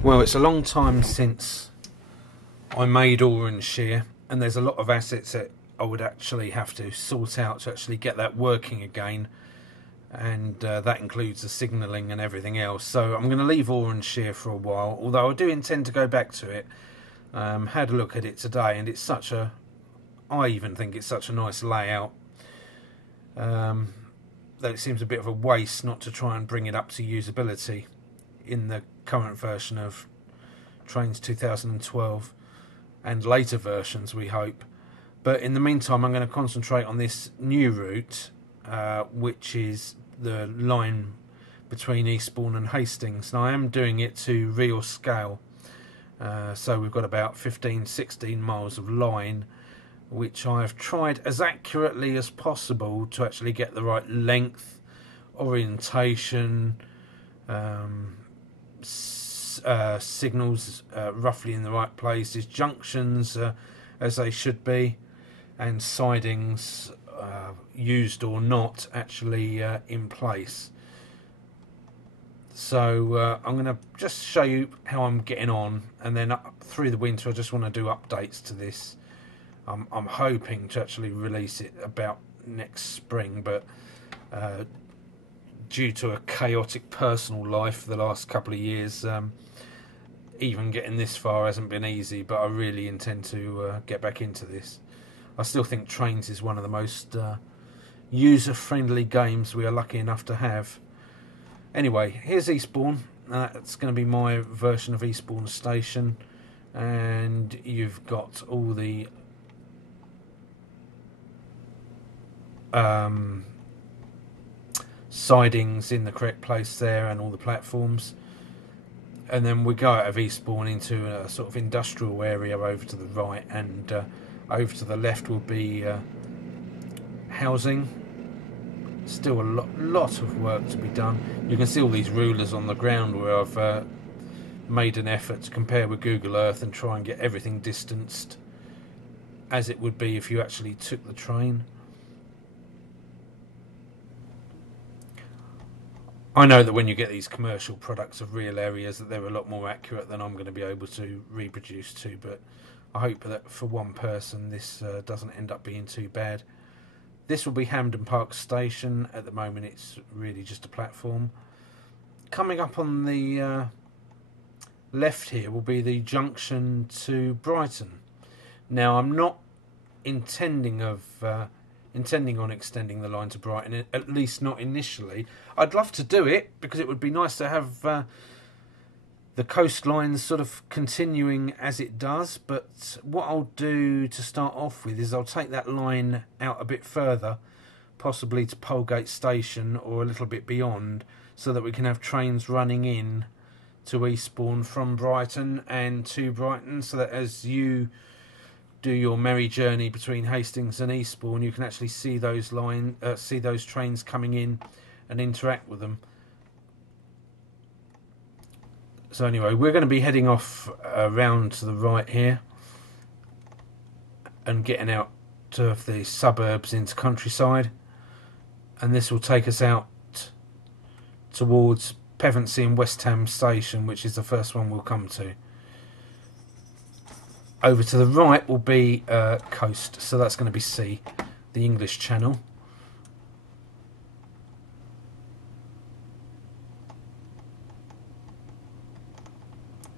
Well, it's a long time since I made Orange, and there's a lot of assets that I would actually have to sort out to actually get that working again, and that includes the signalling and everything else. So I'm going to leave Orange for a while, although I do intend to go back to it. Had a look at it today, and it's such a, I even think it's such a nice layout, that it seems a bit of a waste not to try and bring it up to usability in the current version of Trainz 2012 and later versions, we hope. But in the meantime, I'm going to concentrate on this new route, which is the line between Eastbourne and Hastings. Now I am doing it to real scale, so we've got about 15-16 miles of line, which I've tried as accurately as possible to actually get the right length, orientation, signals roughly in the right places, junctions as they should be, and sidings used or not actually in place. So I'm going to just show you how I'm getting on, and then up through the winter I just want to do updates to this. I'm hoping to actually release it about next spring, but due to a chaotic personal life for the last couple of years, even getting this far hasn't been easy, but I really intend to get back into this. I still think Trainz is one of the most user-friendly games we are lucky enough to have. Anyway, here's Eastbourne. It's going to be my version of Eastbourne Station, and you've got all the sidings in the correct place there, and all the platforms. And then we go out of Eastbourne into a sort of industrial area over to the right, and over to the left will be housing. Still a lot of work to be done. You can see all these rulers on the ground where I've made an effort to compare with Google Earth and try and get everything distanced as it would be if you actually took the train. I know that when you get these commercial products of real areas that they're a lot more accurate than I'm going to be able to reproduce to, but I hope that for one person this doesn't end up being too bad. This will be Hampden Park Station. At the moment it's really just a platform. Coming up on the left here will be the junction to Brighton. Now I'm not intending on extending the line to Brighton, at least not initially. I'd love to do it because it would be nice to have the coastline sort of continuing as it does, but what I'll do to start off with is I'll take that line out a bit further, possibly to Polegate Station or a little bit beyond, so that we can have trains running in to Eastbourne from Brighton and to Brighton, so that as you do your merry journey between Hastings and Eastbourne, you can actually see those trains coming in and interact with them. So anyway, we're going to be heading off around to the right here and getting out of the suburbs into countryside, and this will take us out towards Pevensey and West Ham Station, which is the first one we'll come to. Over to the right will be coast, so that's going to be sea, the English Channel.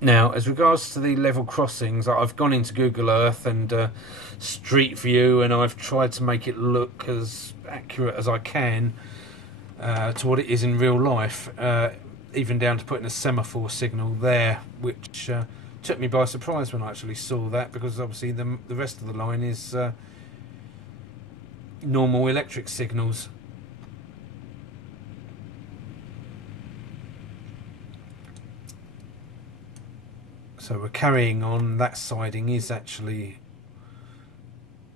Now, as regards to the level crossings, I've gone into Google Earth and Street View, and I've tried to make it look as accurate as I can to what it is in real life, even down to putting a semaphore signal there, which took me by surprise when I actually saw that, because obviously the rest of the line is normal electric signals. So we're carrying on. That siding is actually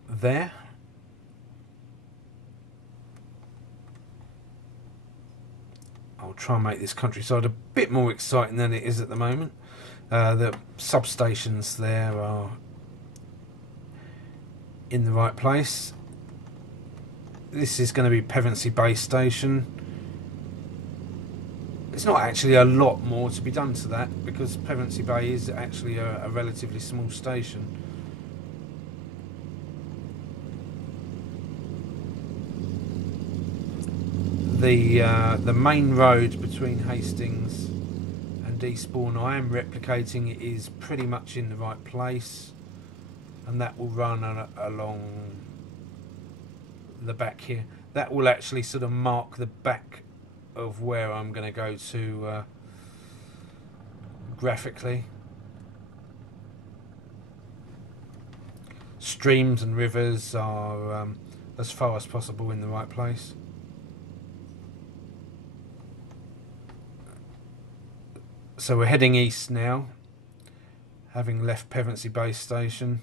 there. I'll try and make this countryside a bit more exciting than it is at the moment. The substations there are in the right place. This is going to be Pevensey Base Station. It's not actually a lot more to be done to that, because Pevensey Bay is actually a relatively small station. The main road between Hastings and Eastbourne, I am replicating, it is pretty much in the right place, and that will run along the back here. That will actually sort of mark the back of where I'm going to go to graphically. Streams and rivers are as far as possible in the right place. So we're heading east now, having left Pevensey Bay Station.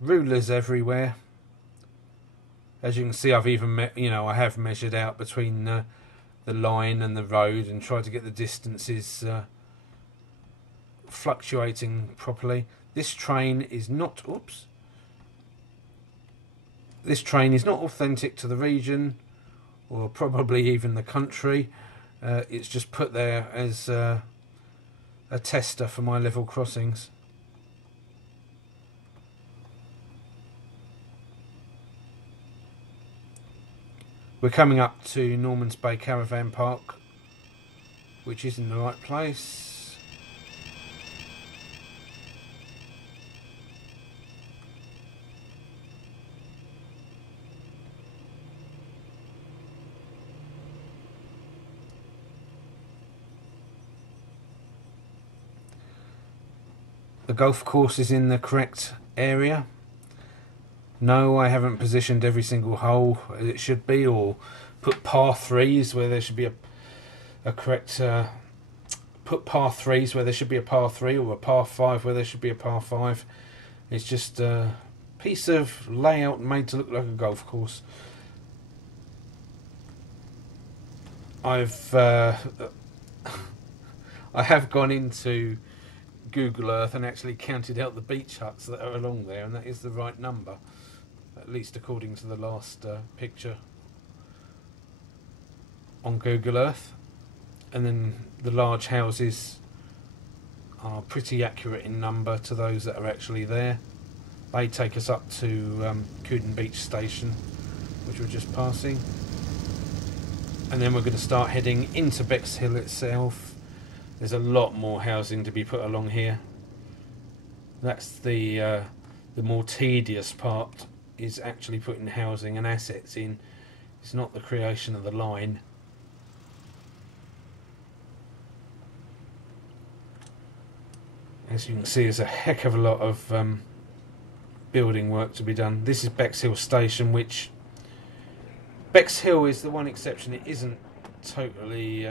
Rulers everywhere. As you can see, I've even I have measured out between the line and the road and tried to get the distances fluctuating properly. This train is not. Oops. This train is not authentic to the region, or probably even the country. It's just put there as a tester for my level crossings. We're coming up to Norman's Bay Caravan Park, which is in the right place. The golf course is in the correct area. No, I haven't positioned every single hole as it should be, or put par 3s where there should be a correct... put par 3s where there should be a par 3, or a par 5 where there should be a par 5. It's just a piece of layout made to look like a golf course. I have gone into Google Earth and actually counted out the beach huts that are along there, and that is the right number, at least according to the last picture on Google Earth. And then the large houses are pretty accurate in number to those that are actually there. They take us up to Cooden Beach Station, which we're just passing, and then we're going to start heading into Bexhill itself. There's a lot more housing to be put along here. That's the more tedious part, is actually putting housing and assets in. It's not the creation of the line. As you can see, there's a heck of a lot of building work to be done. This is Bexhill Station, which... Bexhill is the one exception. It isn't totally...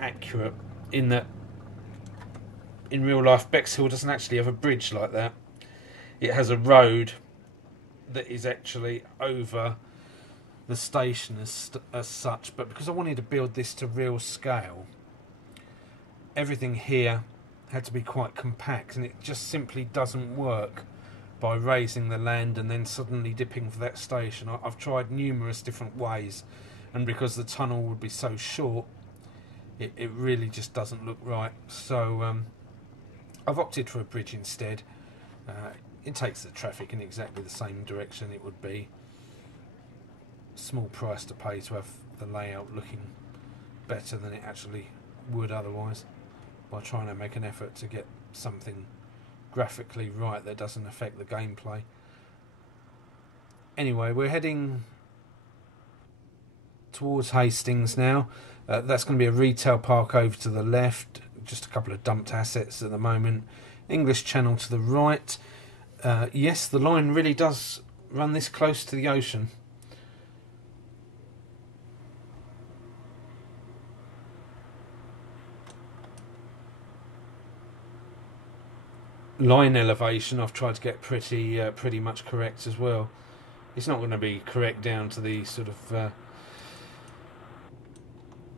accurate, in that in real life Bexhill doesn't actually have a bridge like that. It has a road that is actually over the station as such, but because I wanted to build this to real scale, everything here had to be quite compact, and it just simply doesn't work by raising the land and then suddenly dipping for that station. I've tried numerous different ways, and because the tunnel would be so short, it really just doesn't look right. So I've opted for a bridge instead. It takes the traffic in exactly the same direction. It would be a small price to pay to have the layout looking better than it actually would otherwise, by trying to make an effort to get something graphically right that doesn't affect the gameplay. Anyway, we're heading towards Hastings now. That's going to be a retail park over to the left, just a couple of dumped assets at the moment. English Channel to the right. Yes, the line really does run this close to the ocean. Line elevation I've tried to get pretty much correct as well. It's not going to be correct down to the sort of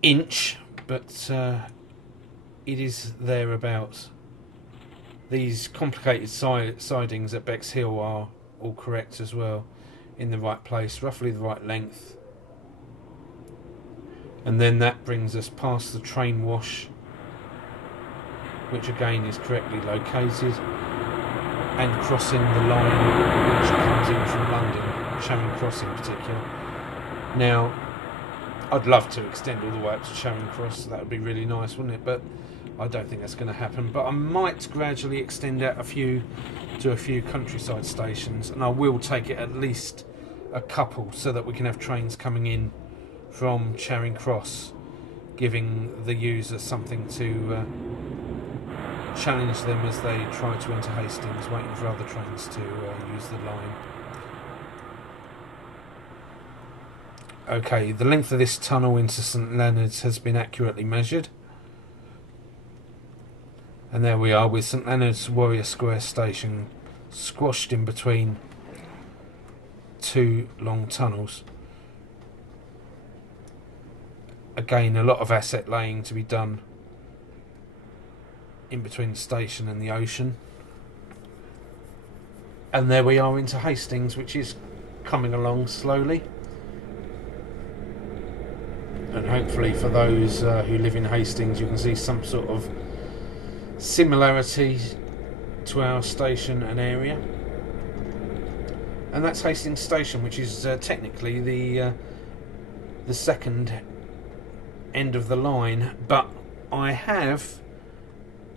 inch, but it is thereabouts. These complicated sidings at Bexhill are all correct as well, in the right place, roughly the right length. And then that brings us past the train wash, which again is correctly located, and crossing the line which comes in from London, Charing Cross in particular. Now, I'd love to extend all the way up to Charing Cross, that would be really nice, wouldn't it? But I don't think that's going to happen. But I might gradually extend out to a few countryside stations, and I will take it at least a couple so that we can have trains coming in from Charing Cross, giving the user something to challenge them as they try to enter Hastings, waiting for other trains to use the line. Okay, the length of this tunnel into St Leonard's has been accurately measured. And there we are with St Leonard's Warrior Square station squashed in between two long tunnels. Again, a lot of asset laying to be done in between the station and the ocean. And there we are into Hastings, which is coming along slowly. And hopefully for those who live in Hastings, you can see some sort of similarity to our station and area. And that's Hastings Station, which is technically the second end of the line, but I have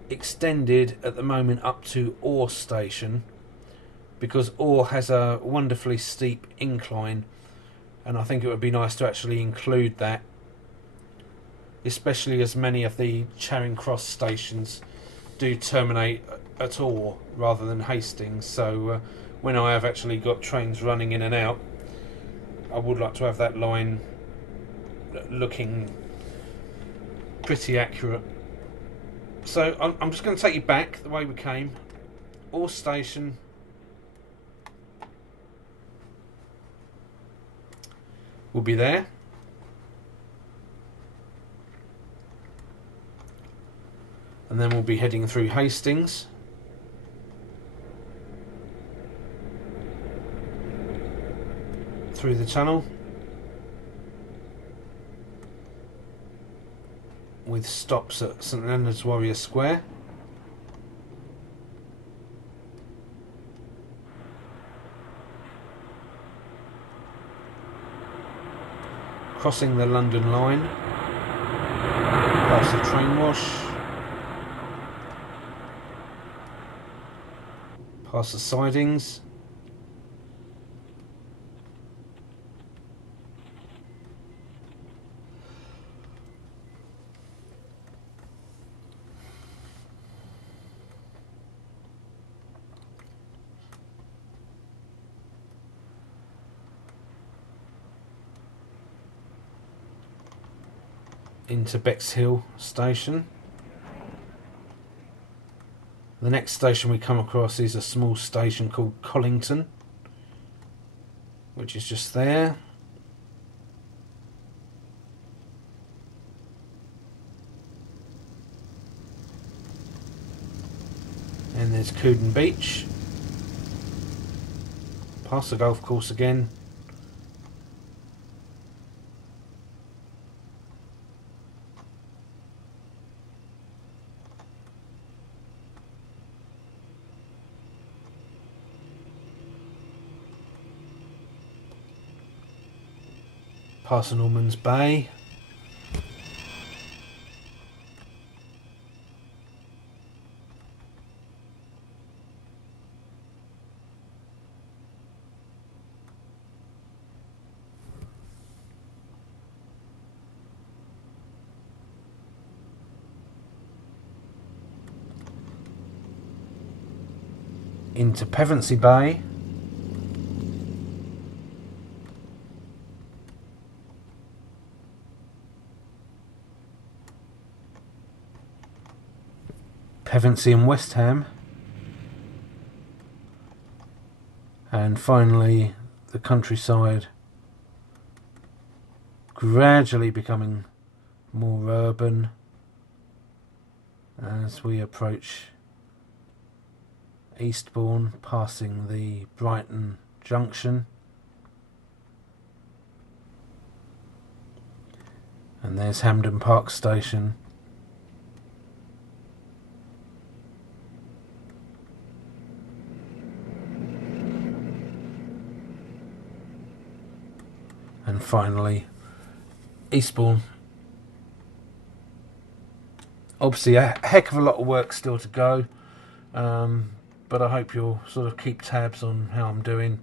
extended at the moment up to Orr Station, because Orr has a wonderfully steep incline, and I think it would be nice to actually include that, especially as many of the Charing Cross stations do terminate at Orr rather than Hastings. So when I have actually got trains running in and out, I would like to have that line looking pretty accurate. So I'm just going to take you back the way we came. Orr Station, will be there. And then we'll be heading through Hastings. Through the tunnel. With stops at St Leonard's Warrior Square. Crossing the London line. Past the train wash. Past the sidings. Into Bexhill Station. The next station we come across is a small station called Collington, which is just there. And there's Coodon Beach. Past the golf course again. Past Norman's Bay. Into Pevensey Bay. Pevensey and West Ham, and finally the countryside gradually becoming more urban as we approach Eastbourne, passing the Brighton Junction, And there's Hampden Park Station. And finally, Eastbourne. Obviously a heck of a lot of work still to go, but I hope you'll sort of keep tabs on how I'm doing,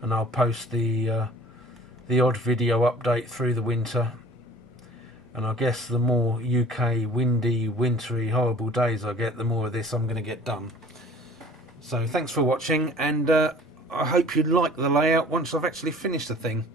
and I'll post the odd video update through the winter. And I guess the more UK windy, wintry, horrible days I get, the more of this I'm going to get done. So thanks for watching, and I hope you like the layout once I've actually finished the thing.